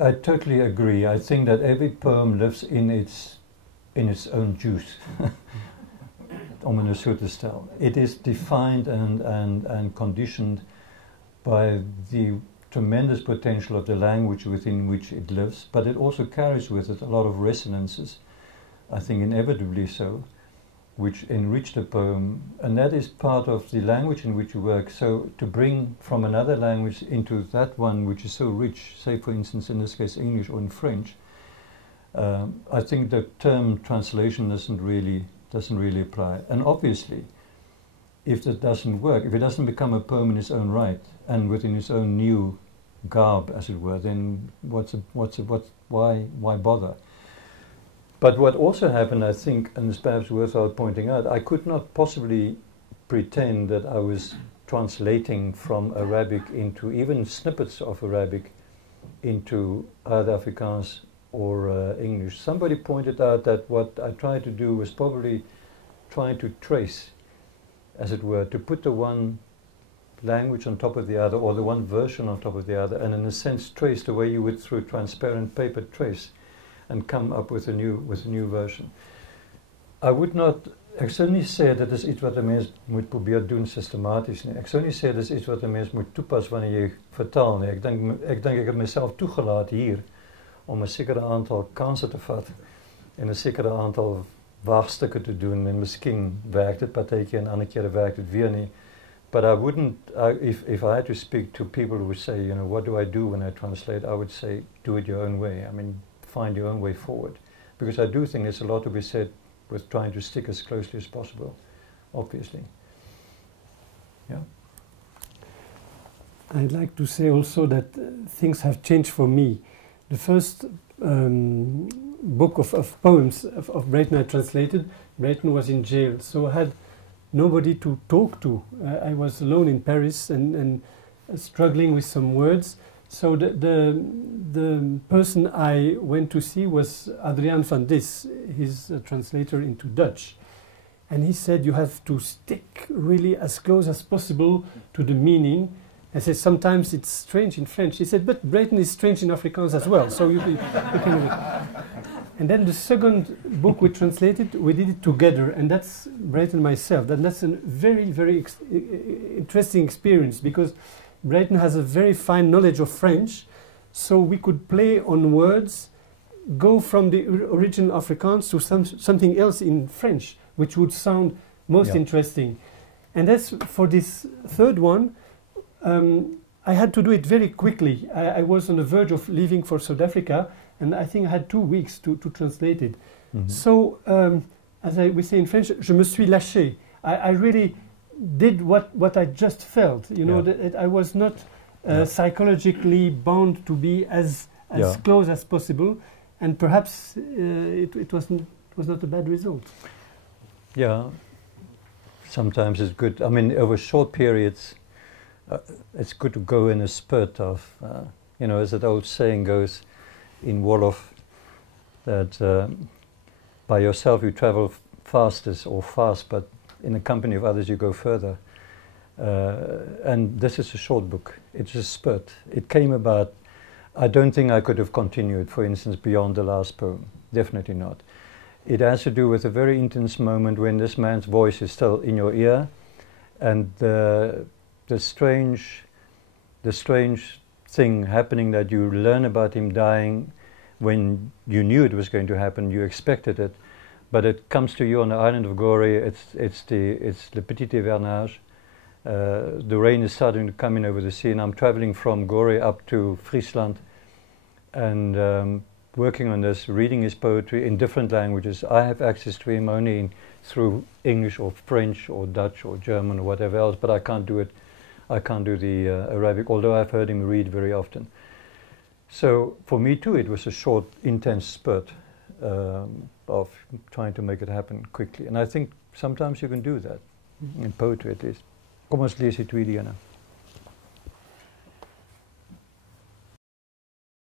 I totally agree. I think that every poem lives in its own juice. Om het zo te stellen. It is defined and conditioned by the tremendous potential of the language within which it lives, but it also carries with it a lot of resonances, I think inevitably so, which enrich the poem, and that is part of the language in which you work. So to bring from another language into that one which is so rich, say for instance in this case English or in French, I think the term translation doesn't really apply. And obviously, if that doesn't work, if it doesn't become a poem in its own right and within its own new garb, as it were, then why bother? But what also happened, I think, and it's perhaps worthwhile pointing out, I could not possibly pretend that I was translating from Arabic into even snippets of Arabic into either Afrikaans or English. Somebody pointed out that what I tried to do was probably trying to trace, as it were, to put the one language on top of the other, or the one version on top of the other, and in a sense trace the way you would through transparent paper trace and come up with a new version. I would not, ek sou nie sê dit is iets wat 'n mens moet probeer doen sistematies nie. Ek sou nie sê dis iets wat 'n mens moet toepas wanneer jy vertaal nie. Ek dink ek het myself toegelaat hier om 'n sekere aantal kansse te vat en 'n sekere aantal waagstukke te doen, en miskien werk dit partykeer en ander kere werk dit weer nie. But I wouldn't, if I had to speak to people who would say, you know, what do I do when I translate, I would say, do it your own way. I mean, find your own way forward. Because I do think there's a lot to be said with trying to stick as closely as possible, obviously. Yeah. I'd like to say also that things have changed for me. The first book of poems of Breyten I translated, Breyten was in jail, so I had nobody to talk to. I was alone in Paris and struggling with some words. So the person I went to see was Adriaan van Dis. He's a translator into Dutch. And he said, you have to stick really as close as possible to the meaning. I said, sometimes it's strange in French. He said, but Breyten is strange in Afrikaans as well, so you can do it. And then the second book we translated, we did it together, and that's Breyten myself. And that's a very, very interesting experience, because Breyten has a very fine knowledge of French, so we could play on words, go from the original Afrikaans to something else in French, which would sound most interesting. And that's for this third one. I had to do it very quickly. I was on the verge of leaving for South Africa, and I think I had 2 weeks to translate it. Mm-hmm. So, as we say in French, je me suis lâché. I really did what I just felt. You know, that I was not psychologically bound to be as close as possible, and perhaps it was not a bad result. Yeah, sometimes it's good. I mean, over short periods, it's good to go in a spurt of, you know, as that old saying goes in Wolof, that by yourself you travel fastest or fast, but in the company of others you go further. And this is a short book. It's a spurt. It came about, I don't think I could have continued, for instance, beyond the last poem. Definitely not. It has to do with a very intense moment when this man's voice is still in your ear, and the strange thing happening that you learn about him dying when you knew it was going to happen, you expected it, but it comes to you on the island of Gory. It's the Petite Hivernage. The rain is starting to come in over the sea, and I'm traveling from Gory up to Friesland, and working on this, reading his poetry in different languages. I have access to him only through English or French or Dutch or German or whatever else, but I can't do it. I can't do the Arabic, although I've heard him read very often. So for me too, it was a short, intense spurt of trying to make it happen quickly. And I think sometimes you can do that, in poetry at least. Kom ons lees die tweede ene.